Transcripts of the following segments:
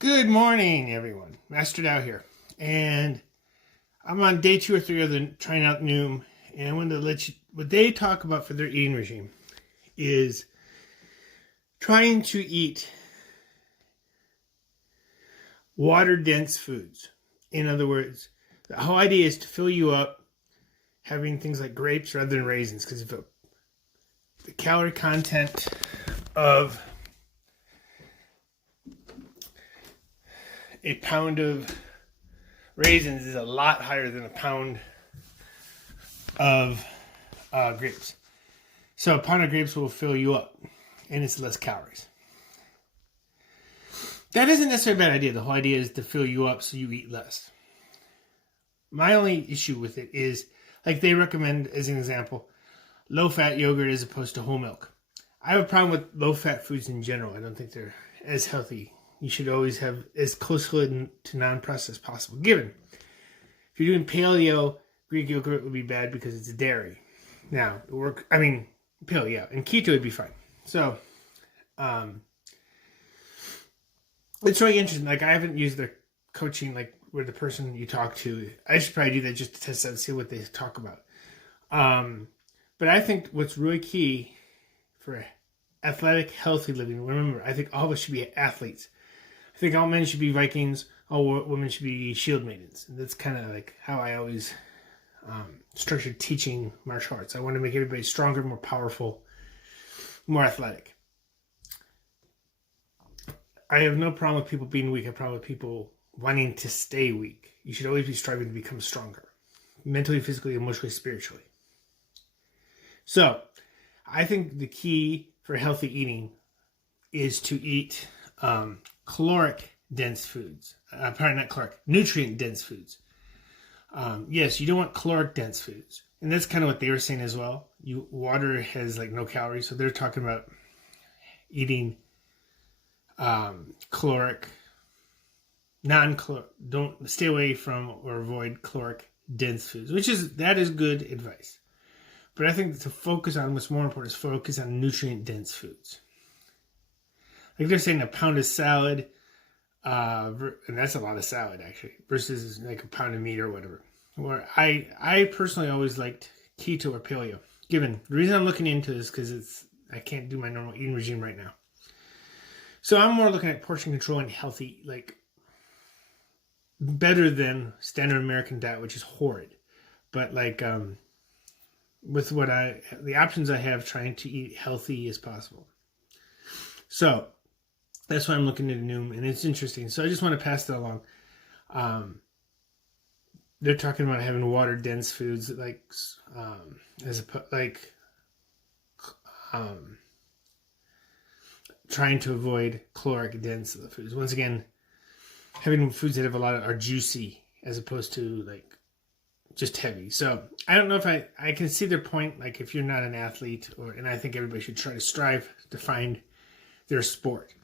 Good morning, everyone. Master Dow here, and I'm on day 2 or 3 of the trying out Noom, and I wanted to let you. What they talk about for their eating regime is trying to eat water-dense foods. In other words, the whole idea is to fill you up, having things like grapes rather than raisins, because if the calorie content of a pound of raisins is a lot higher than a pound of grapes. So a pound of grapes will fill you up, and it's less calories. That isn't necessarily a bad idea. The whole idea is to fill you up so you eat less. My only issue with it is, like they recommend as an example, low-fat yogurt as opposed to whole milk. I have a problem with low-fat foods in general. I don't think they're as healthy. You should always have as close to non-processed as possible. Given, if you're doing paleo, Greek yogurt would be bad because it's dairy. Now, paleo, yeah, and keto would be fine. So, it's really interesting. Like, I haven't used their coaching, like, where the person you talk to. I should probably do that just to test out and see what they talk about. But I think what's really key for athletic, healthy living, remember, I think all of us should be athletes. I think all men should be Vikings, all women should be shield maidens. And that's kind of like how I always structured teaching martial arts. I want to make everybody stronger, more powerful, more athletic. I have no problem with people being weak. I have a problem with people wanting to stay weak. You should always be striving to become stronger. Mentally, physically, emotionally, spiritually. So, I think the key for healthy eating is to eat caloric-dense foods. Nutrient-dense foods. Yes, you don't want caloric-dense foods. And that's kind of what they were saying as well. Water has like no calories, so they're talking about eating caloric, non-caloric, don't stay away from or avoid caloric-dense foods, that is good advice. But I think to focus on what's more important is focus on nutrient-dense foods. Like they're saying a pound of salad, and that's a lot of salad actually, versus like a pound of meat or whatever. Or I personally always liked keto or paleo. Given the reason I'm looking into this because I can't do my normal eating regime right now. So I'm more looking at portion control and healthy, like better than standard American diet, which is horrid. But like with the options I have, trying to eat healthy as possible. So that's why I'm looking at Noom, and it's interesting. So I just want to pass that along. They're talking about having water dense foods, trying to avoid caloric dense foods. Once again, having foods that have are juicy as opposed to like just heavy. So I don't know if I can see their point. Like if you're not an athlete, and I think everybody should try to strive to find their sport.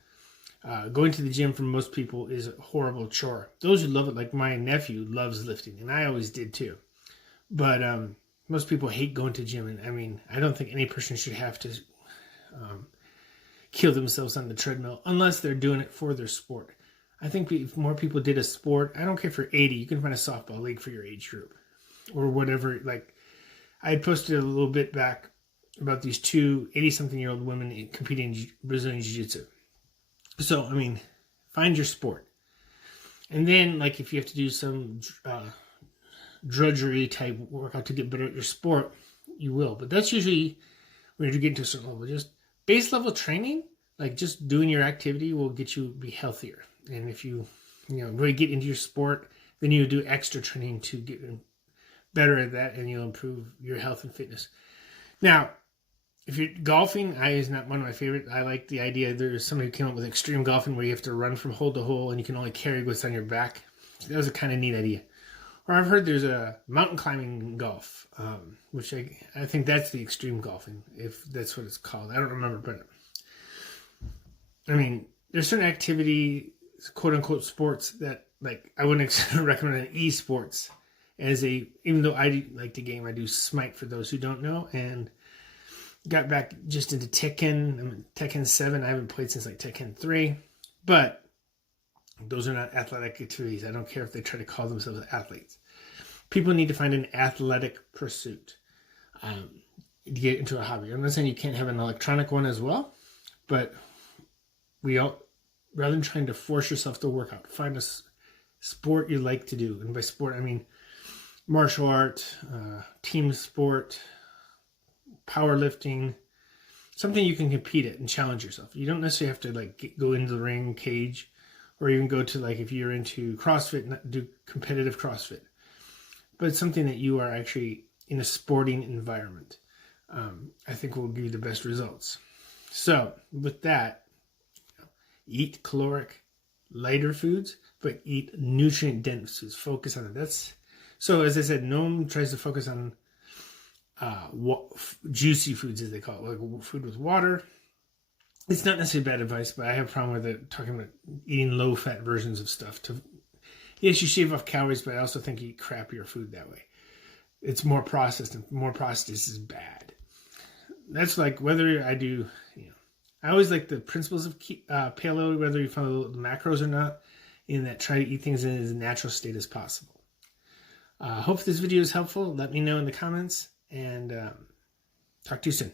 Going to the gym for most people is a horrible chore. Those who love it, like my nephew loves lifting, and I always did too. But most people hate going to the gym, and I mean, I don't think any person should have to kill themselves on the treadmill unless they're doing it for their sport. I think if more people did a sport, I don't care if you're 80, you can find a softball league for your age group or whatever. Like I had posted a little bit back about these two 80-something-year-old women competing in Brazilian Jiu-Jitsu. So, I mean, find your sport. And then, like, if you have to do some drudgery type workout to get better at your sport, you will. But that's usually when you get to a certain level. Just base level training, like just doing your activity will get you be healthier. And if you really get into your sport, then you do extra training to get better at that, and you'll improve your health and fitness. Now, if you're golfing, is not one of my favorite. I like the idea. There's somebody who came up with extreme golfing where you have to run from hole to hole and you can only carry what's on your back. That was a kind of neat idea. Or I've heard there's a mountain climbing golf, which I think that's the extreme golfing, if that's what it's called. I don't remember, but I mean, there's certain activity, quote unquote, sports that like I wouldn't recommend an esports even though I like the game, I do Smite for those who don't know, and got back just into Tekken. I'm in Tekken 7. I haven't played since like Tekken 3. But Those are not athletic activities. I don't care if they try to call themselves athletes. People need to find an athletic pursuit to get into a hobby. I'm not saying you can't have an electronic one as well, but rather than trying to force yourself to work out, find a sport you like to do. And by sport, I mean martial art, team sport, powerlifting, something you can compete at and challenge yourself. You don't necessarily have to like go into the ring cage, or even go to, like, if you're into CrossFit, do competitive CrossFit. But it's something that you are actually in a sporting environment. I think will give you the best results. So with that, eat caloric, lighter foods, but eat nutrient-dense foods. Focus on it. So as I said, Noom tries to focus on juicy foods, as they call it, like food with water. It's not necessarily bad advice, but I have a problem with it, talking about eating low-fat versions of stuff. Yes, you shave off calories, but I also think you eat crappier food that way. It's more processed, and more processed is bad. That's like whether I do, I always like the principles of paleo, whether you follow the macros or not, in that try to eat things in as natural state as possible. Hope this video is helpful. Let me know in the comments, and talk to you soon.